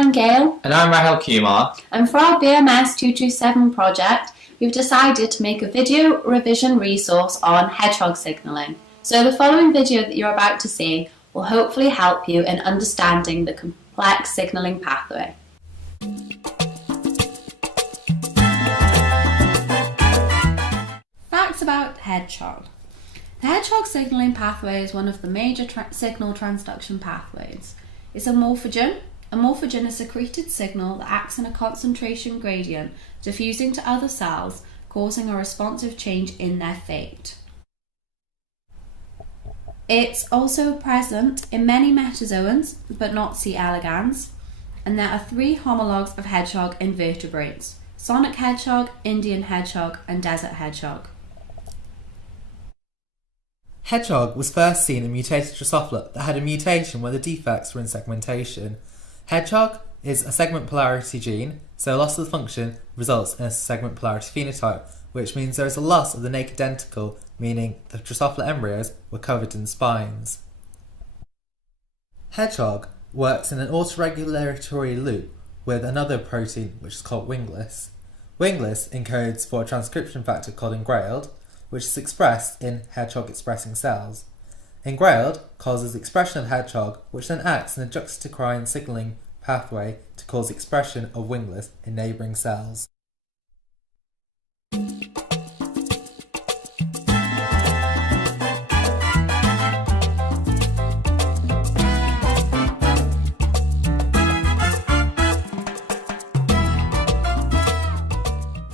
I'm Gail. And I'm Rahel Kumar. And for our BMS227 project, we've decided to make a video revision resource on hedgehog signalling. So the following video that you're about to see will hopefully help you in understanding the complex signalling pathway. Facts about hedgehog. The hedgehog signalling pathway is one of the major signal transduction pathways. It's a morphogen. A morphogen is a secreted signal that acts in a concentration gradient, diffusing to other cells, causing a responsive change in their fate. It's also present in many metazoans, but not C. elegans, and there are 3 homologs of hedgehog in vertebrates: sonic hedgehog, Indian hedgehog, and desert hedgehog. Hedgehog was first seen in mutated Drosophila that had a mutation where the defects were in segmentation. Hedgehog is a segment polarity gene, so loss of the function results in a segment polarity phenotype, which means there is a loss of the naked denticle, meaning the Drosophila embryos were covered in spines. Hedgehog works in an autoregulatory loop with another protein which is called wingless. Wingless encodes for a transcription factor called Grail, which is expressed in hedgehog-expressing cells. Grail causes expression of hedgehog, which then acts in a juxtacrine signalling pathway to cause expression of wingless in neighbouring cells.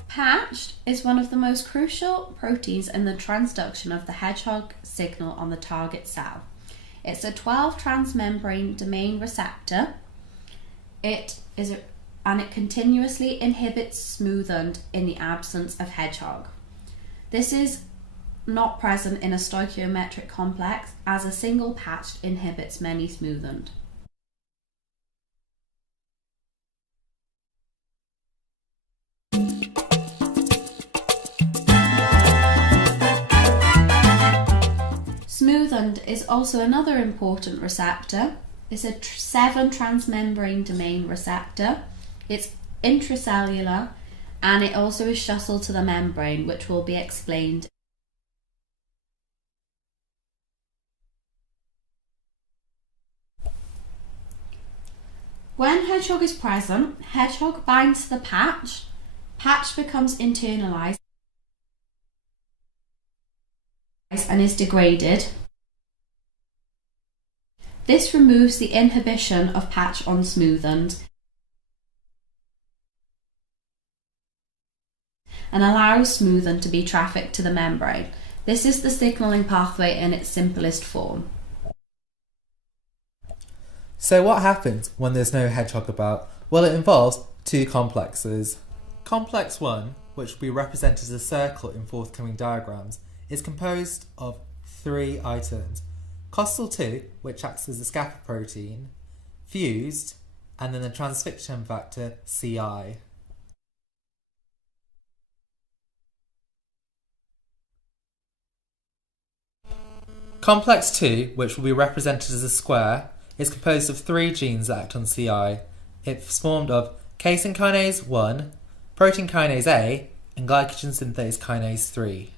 Patched is one of the most crucial proteins in the transduction of the hedgehog signal on the target cell. It's a 12 transmembrane domain receptor. It continuously inhibits smooth end in the absence of hedgehog. This is not present in a stoichiometric complex, as a single patched inhibits many smooth end. Smooth end is also another important receptor. It's a 7 transmembrane domain receptor. It's intracellular, and it also is shuttled to the membrane, which will be explained. When hedgehog is present, hedgehog binds to the patch becomes internalized and is degraded. This removes the inhibition of patch on smooth end and allows smooth end to be trafficked to the membrane. This is the signalling pathway in its simplest form. So what happens when there's no hedgehog about? Well, it involves 2 complexes. Complex 1, which will be represented as a circle in forthcoming diagrams, is composed of 3 items: costal 2, which acts as a scaffold protein, fused, and then the transcription factor CI. Complex 2, which will be represented as a square, is composed of 3 genes that act on CI. It's formed of casein kinase 1, protein kinase A, and glycogen synthase kinase 3.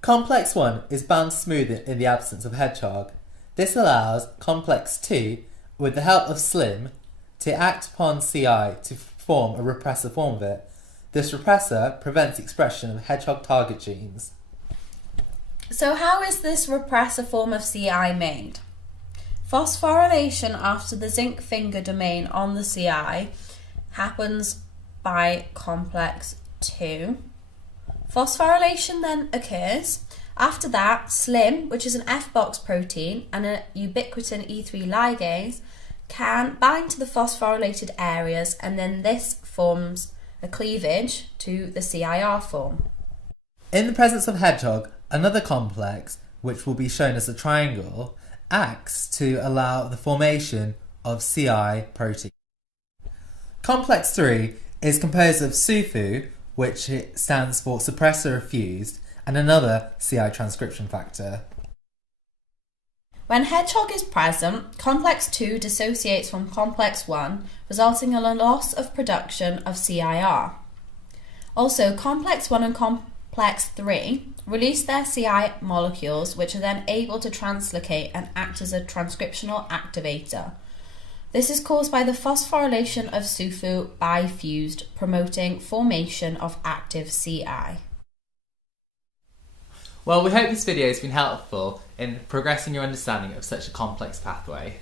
Complex 1 is bound smooth in the absence of hedgehog. This allows complex 2, with the help of SLIM, to act upon CI to form a repressor form of it. This repressor prevents expression of hedgehog target genes. So how is this repressor form of CI made? Phosphorylation after the zinc finger domain on the CI happens by complex 2. Phosphorylation then occurs. After that, SLIM, which is an F-box protein and a ubiquitin E3 ligase, can bind to the phosphorylated areas, and then this forms a cleavage to the CIR form. In the presence of hedgehog, another complex, which will be shown as a triangle, acts to allow the formation of CI protein. Complex 3 is composed of SUFU, which stands for suppressor of fused, and another CI transcription factor. When hedgehog is present, complex 2 dissociates from complex 1, resulting in a loss of production of CIR. Also, complex 1 and complex 3 release their CI molecules, which are then able to translocate and act as a transcriptional activator. This is caused by the phosphorylation of SUFU bifused, promoting formation of active CI. Well, we hope this video has been helpful in progressing your understanding of such a complex pathway.